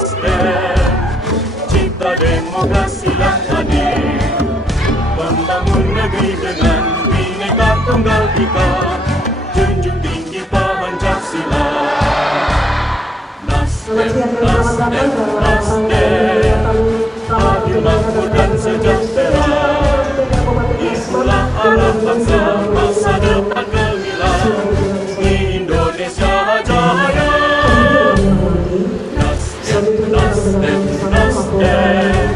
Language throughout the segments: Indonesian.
Nasdem, cipta demokrasi yang adil, membangun negeri dengan Bhinneka Tunggal Ika, junjung tinggi Pancasila. Nasdem, Nasdem, Nasdem, adil, makmur dan sejahtera, itulah arah bangsa masa depan gemilang di Indonesia jaya. Nasdem, Nasdem, Nasdem,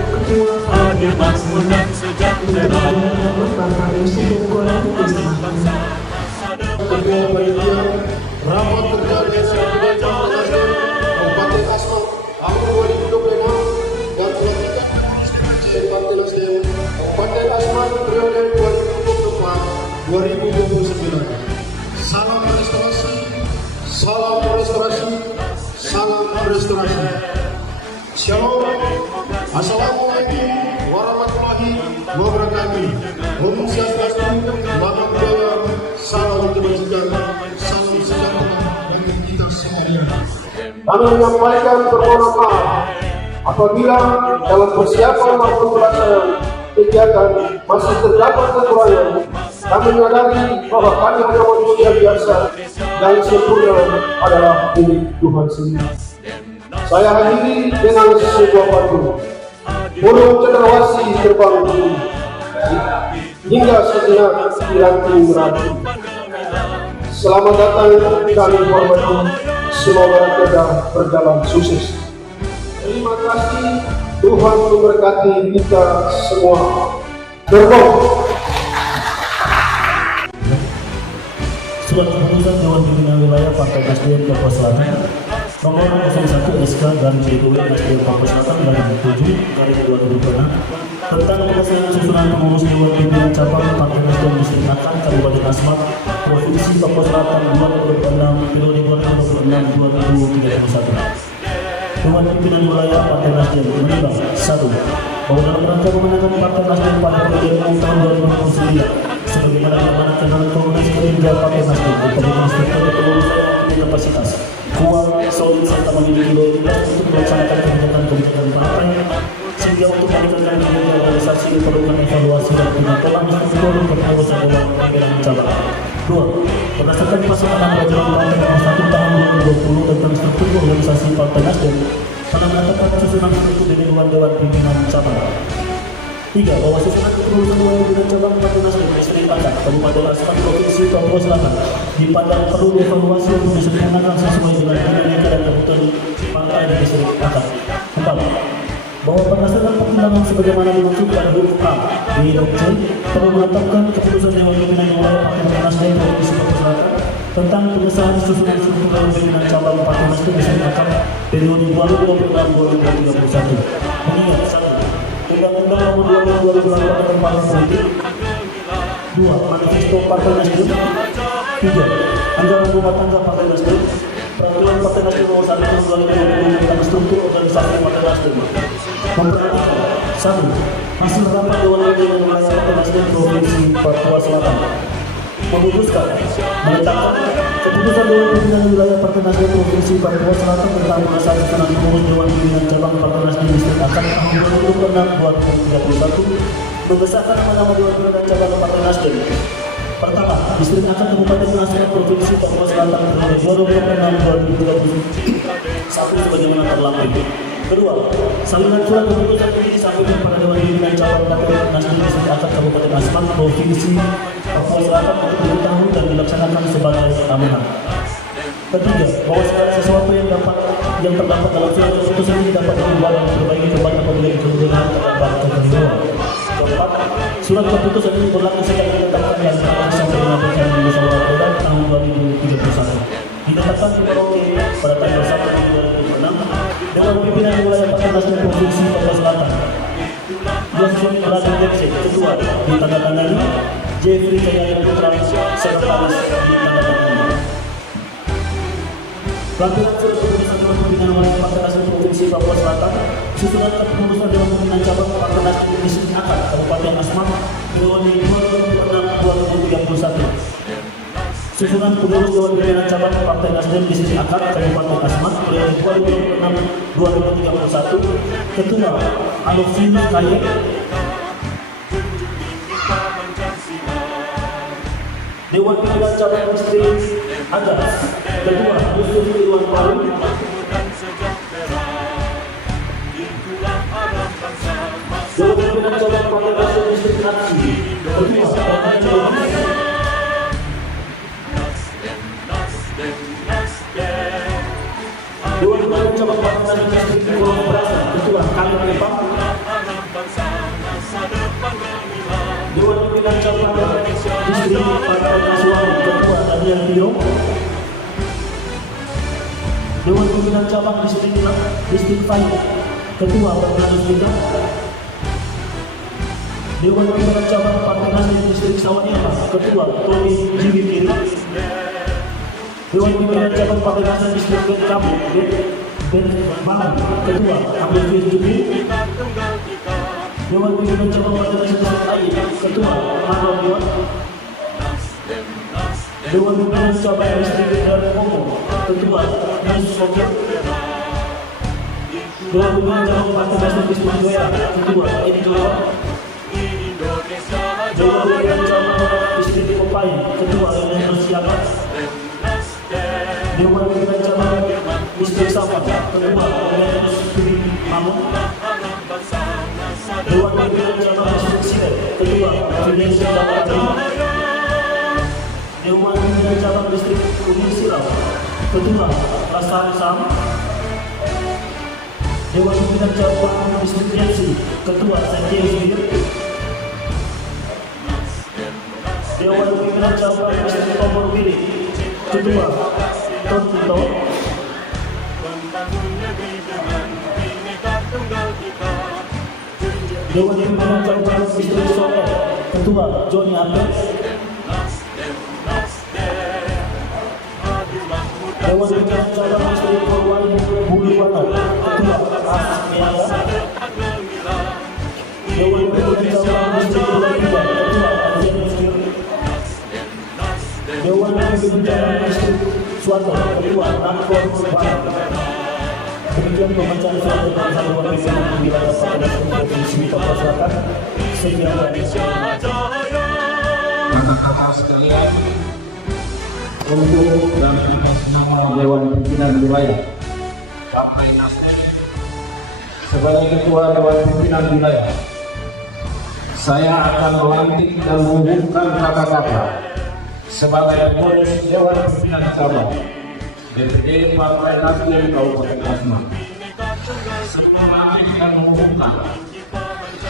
adil, makmur dan sejahtera, itulah arah bangsa masa depan gemilang rapat kerja desa Kabupaten Asmat tahun 2025 dan pelantikan Partai Nasdem Kabupaten Asmat periode 2024-2029. Salam restorasi, salam restorasi, salam restorasi. Shalom. Assalamualaikum warahmatullahi wabarakatuh. Om Swastiastu, Namo Buddhaya, salam kebajikan, salam sejahtera bagi kita semuanya. Kami menyampaikan permohonan maaf apabila dalam persiapan maupun pelaksanaan kegiatan masih terdapat kekurangan. Kami menyadari bahwa kami hanya manusia biasa dan sempurna adalah milik Tuhan sendiri. Saya hadiri dengan sebuah pantun. Burung cendrawasih terbang tinggi, hingga sejenak diranting merapi. Selamat datang, kami hormati. Semoga kita berjalan sukses. Terima kasih, Tuhan memberkati kita semua. Gerbong. Surat keputusan Dewan Pimpinan Wilayah Partai Nasdem Papua Selatan nomor 01 SK dan DPW Nasdem Papua Selatan dan 7/2026 tentang penyelesaian susunan pengurus Dewan Pimpinan Cabang Partai Nasdem Distrik Akan Kabupaten Asmat Provinsi Papua Selatan 2026 periode 2026-2031. Dewan Pimpinan Wilayah Partai Nasdem menimbang 1. Bahwa dalam rangka memenangkan Partai Nasdem pada periode tahun 2029 sebagaimana diamanatkan dalam Kongres Kerja Partai Nasdem untuk struktur kepengurusan yang kapasitas kuat, solid serta memiliki loyalitas untuk melaksanakan kebijakan-kebijakan partai, sehingga untuk meningkatkan kinerja organisasi diperlukan evaluasi dan pengenalan struktur kepengurusan Dewan Pimpinan Cabang. 2. Berdasarkan pasal 6 Peraturan Partai Nomor 1 Tahun 2020 tentang struktur organisasi Partai Nasdem, pada menetapkan susunan struktur di Dewan Pimpinan Cabang. 3. Bahwa susunan kepengurusan Dewan Pimpinan Cabang Partai Nasdem Distrik Akan Kabupaten Asmat Provinsi Papua Selatan dipandang perlu dievaluasi untuk disempurnakan sesuai dengan dinamika dan kebutuhan partai di Distrik Akan. 4. Bahwa berdasarkan pertimbangan sebagaimana dimaksud pada huruf A di C perlu menetapkan keputusan Dewan Pimpinan Wilayah Partai Nasdem Provinsi Papua Selatan tentang pengesahan susunan struktur Dewan Pimpinan Cabang Partai Nasdem Distrik Akan periode 2026-2031. Mengingat 1. Undang-Undang Nomor 22 tentang Partai Politik. 2. Manifesto Partai Nasdem. 3. Anggaran rumah tangga Partai Nasdem. Peraturan Partai Nasdem Nomor 1 Tahun 2020 tentang struktur organisasi Partai Nasdem. Memperhatikan 1. Hasil rapat Dewan Pimpinan Wilayah Partai Nasdem Provinsi Papua Selatan memutuskan menetapkan keputusan Dewan Pimpinan Wilayah Partai Nasdem Provinsi Papua Selatan tentang pengesahan susunan pengurus Dewan Pimpinan Cabang Partai Nasdem Distrik Akan tahun 2026-2031 mengesahkan nama Dewan Pimpinan Cabang Partai Nasdem. Pertama, Distrik Akan Kabupaten Asmat Provinsi Papua Selatan periode 2026-2031 sebagaimana terlampau. Kedua, salinan surat keputusan ini disampaikan pada Dewan Pimpinan Cabang Partai Nasdem Distrik Akan Kabupaten Asmat Provinsi Papua Selatan untuk diketahui dan dilaksanakan sebagai amanah. Ketiga, bahwa segala sesuatu yang terdapat dalam surat keputusan ini dapat diubah dan diperbaiki kembali apabila diperlukan terdapat kekeliruan. Keempat, surat keputusan ini berlaku sejak ditetapkan yang sampai dengan pelaksanaan musyawarah tahun 2031. Ditetapkan di Merauke pada tanggal 1 Juli 2006 Dewan Pimpinan Wilayah Partai Nasdem Provinsi Papua Selatan. Johnson Raden Jepse, Ketua, ditandatangani. Jeffrey Jaya Putra, Sekretaris, ditandatangani. Pelaksanaan surat keputusan Dewan Pimpinan Wilayah Partai Nasdem Provinsi Papua Selatan, susunan kepengurusan Dewan Pimpinan Cabang Partai Nasdem Distrik Akan Kabupaten Asmat periode 2026-2031. Susunan pengurus Dewan Pimpinan Cabang Partai Nasdem di sisi akar Kabupaten Asmat periode 2006-2031. Ketua Alofino Kaye. Dewan Pimpinan Cabang Distrik Agas. Ketua Yusuf Iwan Palu. Dewan Pimpinan Cabang Partai Nasdem Distrik Aksi. Ketua Dewan Pimpinan Cabang Partai Nasdem Distrik Pulau Brasa. Ketua Kami Kepang. Dewan Pimpinan Cabang Distrik Partai Kasuari. Ketua Daniel Tio. Dewan Pimpinan Cabang Distrik Fai. Ketua Bernardus Vita. Dewan Pimpinan Cabang Partai Nasdem Distrik Sawaniama. Ketua Tommy Jiwi Kiri. Dewan Pimpinan Cabang Partai Nasdem Distrik Bencabu Balang. Ketua Abdul Fir Jubi. Dewan Pimpinan Cabang Partai Nasdem Distrik Ayi. Ketua Marwan Dewan. Dewan Pimpinan Cabang Distrik General Komo. Ketua Yus Sokir. Dewan Pimpinan Cabang Partai Nasdem Distrik Joya. Ketua Edi Jowa. Dewan Pimpinan Cabang Distrik Kopai. Ketua Leonel Siapat. Dewan Pimpinan Cabang Distrik Sabah. Ketua Leonel Suri Mamuk. Dewan Pimpinan Cabang Distrik Sile. Ketua Fidel Sindawati. Dewan Pimpinan Cabang Distrik Umi Sirau. Ketua Asar Sam. Dewan Pimpinan Cabang Distrik Jensi. Ketua Sanjay Sudir. Dewan Pimpinan Cabang Distrik Kompor Bili. Ketua Tonto. Dewan Pimpinan Cabang Distrik Sore. Ketua Joni Abed. Dewan Pimpinan Cabang Distrik Purwani Buliwano. Ketua Asmiala. Dewan Pimpinan Cabang Distrik Purwani. Ketua Azian Muslim. Dewan Pimpinan Cabang Distrik Suatu. Ketua Nakor Barat. Demikian pembacaan surat keputusan Dewan Pimpinan Wilayah Partai Nasdem Provinsi Papua Selatan. Sekian dari saya. Kakak-kakak sekalian, untuk dan atas nama Dewan Pimpinan Wilayah Partai Nasdem sebagai Ketua Dewan Pimpinan Wilayah, saya akan melantik dan mengumumkan kakak-kakak sebagai pengurus Dewan Pimpinan Cabang DPD Partai Nasdem Kabupaten Asmat. Sebelum akan mengumumkan,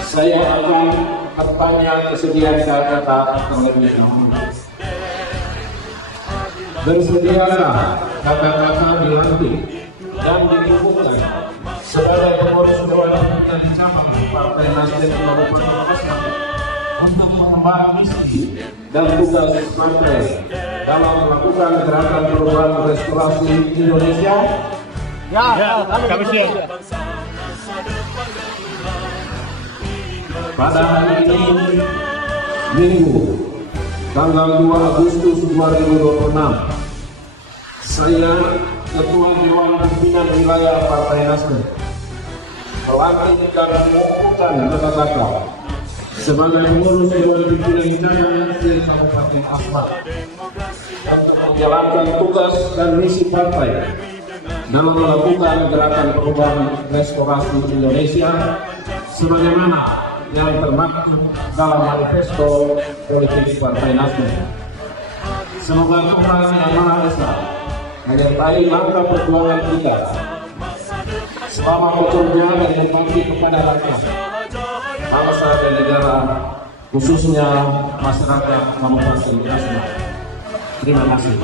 saya akan bertanya kesediaan kakak-kakak terlebih dahulu. Bersediakah kakak-kakak dilantik dan diumumkan sebagai pengurus Dewan Pimpinan Cabang Partai Nasdem Kabupaten Asmat untuk mengemban misi dan tugas partai dalam melakukan gerakan perubahan restorasi Indonesia? Ya, kami siap. Pada hari ini, Minggu, tanggal 2 Agustus 2026, saya, Ketua Dewan Pimpinan Wilayah Partai Nasdem, melantik dan mengukuhkan kakak-kakak sebagai pengurus Dewan Pimpinan Cabang Kabupaten Asmat untuk menjalankan tugas dan misi partai dalam melakukan gerakan perubahan restorasi Indonesia sebagaimana yang termaktub dalam manifesto politik Partai Nasdem. Semoga Tuhan Yang Maha Esa menyertai langkah perjuangan kita selama perjuangan dan berbakti kepada rakyat, bangsa dan negara, khususnya masyarakat Kabupaten Asmat. Terima kasih.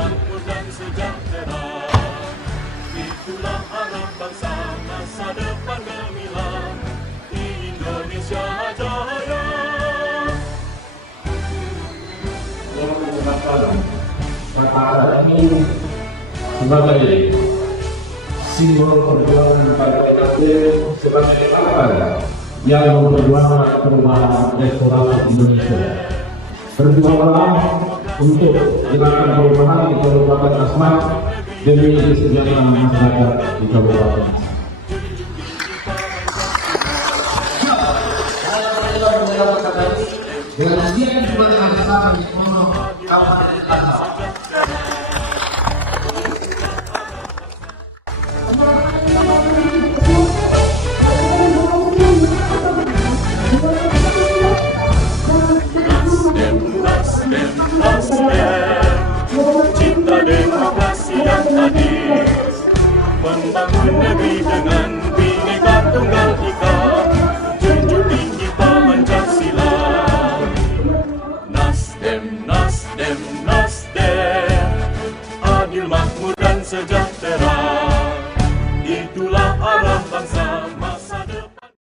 Kata ini sebagai simbol perjuangan Partai Nasdem sebagai partai yang memperjuangkan perubahan restorasi Indonesia. Berjuanglah untuk gerakan perubahan di Kabupaten Asmat demi kesejahteraan masyarakat di Kabupaten Asmat. Dengan ujian di mana bersama di Kabupaten Asmat. Cinta demokrasi yang adil, membangun negeri dengan Bhinneka Tunggal Ika, junjung tinggi Pancasila. Nasdem, Nasdem, Nasdem, adil, makmur dan sejahtera.